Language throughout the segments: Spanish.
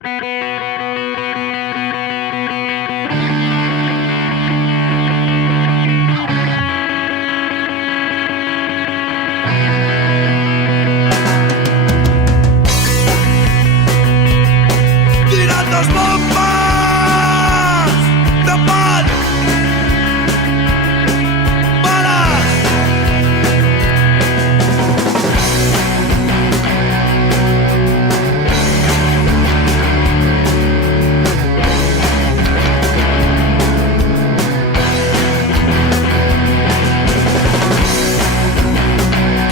¡Tirando bombas! ¡Napalm! ¡Balas!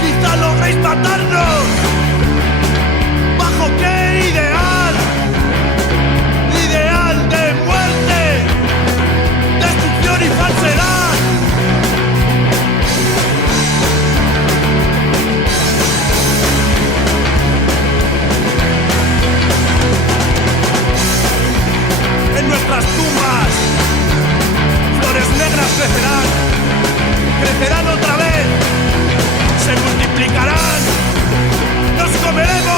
¡Quizá logréis matarnos! ¿Bajo qué ideal? Ideal de muerte, destrucción y falsedad. En nuestras tumbas, flores negras crecerán, crecerán otra vez, se multiplicarán, nos comeremos.